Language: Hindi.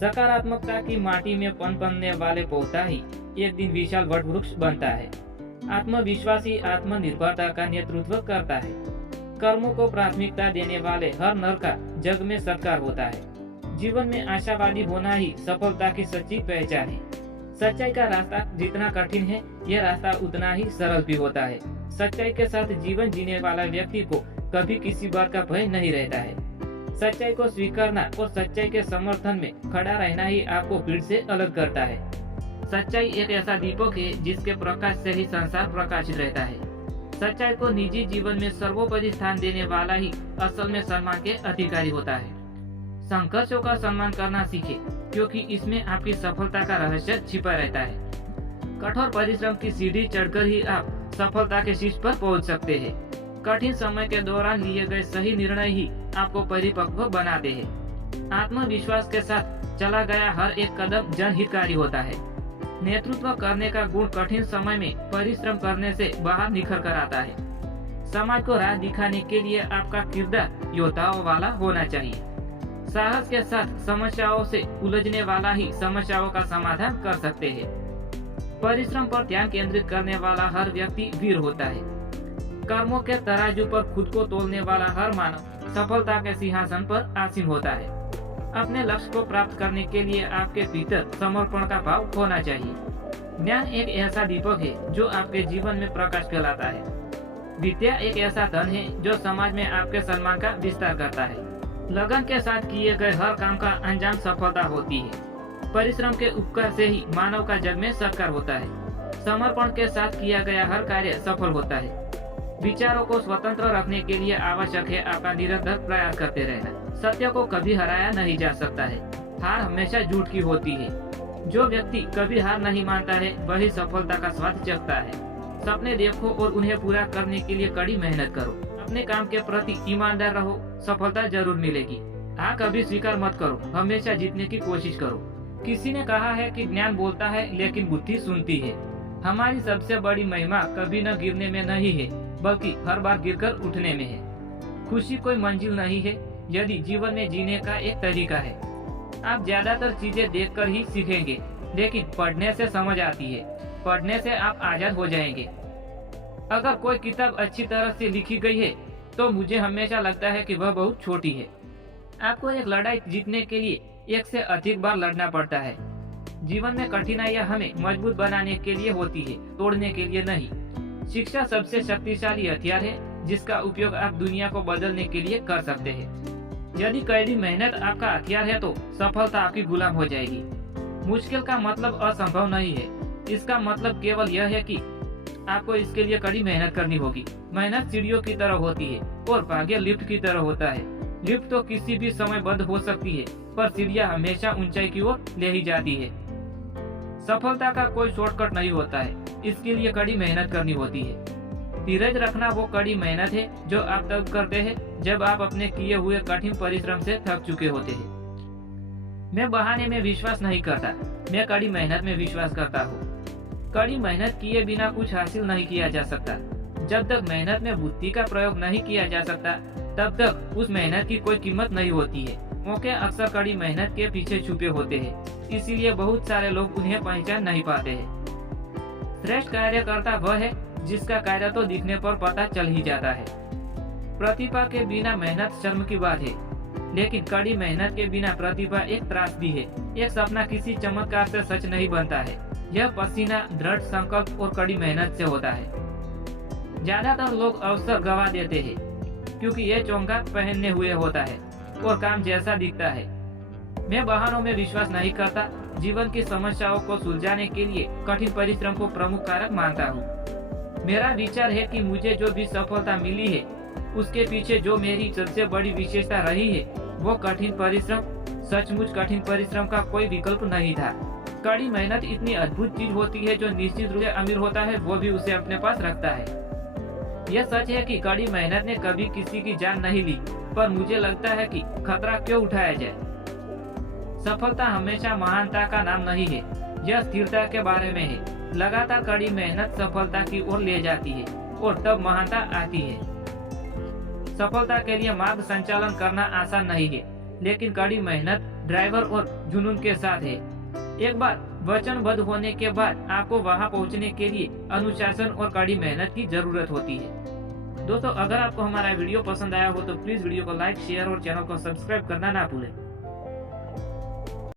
सकारात्मकता की माटी में पनपने वाले पौधा ही एक दिन विशाल वट वृक्ष बनता है। आत्मविश्वासी आत्मनिर्भरता का नेतृत्व करता है। कर्मों को प्राथमिकता देने वाले हर नर का जग में सत्कार होता है। जीवन में आशावादी होना ही सफलता की सच्ची पहचान है। सच्चाई का रास्ता जितना कठिन है, यह रास्ता उतना ही सरल भी होता है। सच्चाई के साथ जीवन जीने वाला व्यक्ति को कभी किसी बात का भय नहीं रहता है। सच्चाई को स्वीकारना और सच्चाई के समर्थन में खड़ा रहना ही आपको भीड़ से अलग करता है। सच्चाई एक ऐसा दीपक है जिसके प्रकाश से ही संसार प्रकाशित रहता है। सच्चाई को निजी जीवन में सर्वोपरि स्थान देने वाला ही असल में सम्मान के अधिकारी होता है। संघर्षों का सम्मान करना सीखे, क्योंकि इसमें आपकी सफलता का रहस्य छिपा रहता है। कठोर परिश्रम की सीढ़ी चढ़कर ही आप सफलता के शीर्ष पर पहुंच सकते हैं। कठिन समय के दौरान लिए गए सही निर्णय ही आपको परिपक्व बनाते हैं। आत्मविश्वास के साथ चला गया हर एक कदम जनहितकारी होता है। नेतृत्व करने का गुण कठिन समय में परिश्रम करने से बाहर निखर कर आता है। समाज को राह दिखाने के लिए आपका किरदार योद्धाओं वाला होना चाहिए। साहस के साथ समस्याओं से उलझने वाला ही समस्याओं का समाधान कर सकते हैं। परिश्रम पर ध्यान केंद्रित करने वाला हर व्यक्ति वीर होता है। कर्मों के तराजू पर खुद को तोलने वाला हर मानव सफलता के सिंहासन पर आसीन होता है। अपने लक्ष्य को प्राप्त करने के लिए आपके भीतर समर्पण का भाव होना चाहिए। ज्ञान एक ऐसा दीपक है जो आपके जीवन में प्रकाश फैलाता है। विद्या एक ऐसा धन है जो समाज में आपके सम्मान का विस्तार करता है। लगन के साथ किए गए हर काम का अंजाम सफलता होती है। परिश्रम के उपकार से ही मानव का जग में सत्कार होता है। समर्पण के साथ किया गया हर कार्य सफल होता है। विचारों को स्वतंत्र रखने के लिए आवश्यक है आपका निरंतर प्रयास करते रहना। सत्य को कभी हराया नहीं जा सकता है। हार हमेशा झूठ की होती है। जो व्यक्ति कभी हार नहीं मानता है वही सफलता का स्वाद चखता है। सपने देखो और उन्हें पूरा करने के लिए कड़ी मेहनत करो। अपने काम के प्रति ईमानदार रहो, सफलता जरूर मिलेगी। हार कभी स्वीकार मत करो, हमेशा जीतने की कोशिश करो। किसी ने कहा है कि ज्ञान बोलता है लेकिन बुद्धि सुनती है। हमारी सबसे बड़ी महिमा कभी न गिरने में नहीं है, बल्कि हर बार गिरकर उठने में है। खुशी कोई मंजिल नहीं है, यदि जीवन में जीने का एक तरीका है। आप ज्यादातर चीजें देखकर ही सीखेंगे, लेकिन पढ़ने से समझ आती है। पढ़ने से आप आजाद हो जाएंगे। अगर कोई किताब अच्छी तरह से लिखी गई है तो मुझे हमेशा लगता है कि वह बहुत छोटी है। आपको एक लड़ाई जीतने के लिए एक से अधिक बार लड़ना पड़ता है। जीवन में कठिनाइयां हमें मजबूत बनाने के लिए होती है, तोड़ने के लिए नहीं। शिक्षा सबसे शक्तिशाली हथियार है जिसका उपयोग आप दुनिया को बदलने के लिए कर सकते हैं। यदि कड़ी मेहनत आपका हथियार है तो सफलता आपकी गुलाम हो जाएगी। मुश्किल का मतलब असंभव नहीं है, इसका मतलब केवल यह है कि आपको इसके लिए कड़ी मेहनत करनी होगी। मेहनत सीढ़ियों की तरह होती है और भाग्य लिफ्ट की तरह होता है। लिफ्ट तो किसी भी समय बंद हो सकती है, पर सीढ़ियां हमेशा ऊंचाई की ओर ले ही जाती है। सफलता का कोई शॉर्टकट नहीं होता है, इसके लिए कड़ी मेहनत करनी होती है। धीरज रखना वो कड़ी मेहनत है जो आप तब करते हैं जब आप अपने किए हुए कठिन परिश्रम से थक चुके होते हैं। मैं बहाने में विश्वास नहीं करता, मैं कड़ी मेहनत में विश्वास करता हूँ। कड़ी मेहनत किए बिना कुछ हासिल नहीं किया जा सकता। जब तक मेहनत में बुद्धि का प्रयोग नहीं किया जा सकता, तब तक उस मेहनत की कोई कीमत नहीं होती है। मौके अक्सर कड़ी मेहनत के पीछे छुपे होते हैं, इसीलिए बहुत सारे लोग उन्हें पहचान नहीं पाते हैं। श्रेष्ठ कार्यकर्ता वह है जिसका कार्य तो दिखने पर पता चल ही जाता है। प्रतिभा के बिना मेहनत शर्म की बात है, लेकिन कड़ी मेहनत के बिना प्रतिभा एक त्रासदी है। एक सपना किसी चमत्कार से सच नहीं बनता है, यह पसीना, दृढ़ संकल्प और कड़ी मेहनत से होता है। ज्यादातर लोग अवसर गवा देते हैं क्योंकि यह चोंगा पहनने हुए होता है और काम जैसा दिखता है। मैं बहानों में विश्वास नहीं करता। जीवन की समस्याओं को सुलझाने के लिए कठिन परिश्रम को प्रमुख कारक मानता हूँ। मेरा विचार है कि मुझे जो भी सफलता मिली है उसके पीछे जो मेरी सबसे बड़ी विशेषता रही है वो कठिन परिश्रम। सचमुच कठिन परिश्रम का कोई विकल्प नहीं था। कड़ी मेहनत इतनी अद्भुत चीज होती है जो निश्चित रूप से अमीर होता है वो भी उसे अपने पास रखता है। यह सच है कि कड़ी मेहनत ने कभी किसी की जान नहीं ली, पर मुझे लगता है कि खतरा क्यों उठाया जाए। सफलता हमेशा महानता का नाम नहीं है, यह स्थिरता के बारे में है। लगातार कड़ी मेहनत सफलता की ओर ले जाती है और तब महानता आती है। सफलता के लिए मार्ग संचालन करना आसान नहीं है, लेकिन कड़ी मेहनत, ड्राइवर और जुनून के साथ है। एक बार वचनबद्ध होने के बाद आपको वहां पहुंचने के लिए अनुशासन और कड़ी मेहनत की जरूरत होती है। दोस्तों, अगर आपको हमारा वीडियो पसंद आया हो तो प्लीज वीडियो को लाइक, शेयर और चैनल को सब्सक्राइब करना ना भूलें।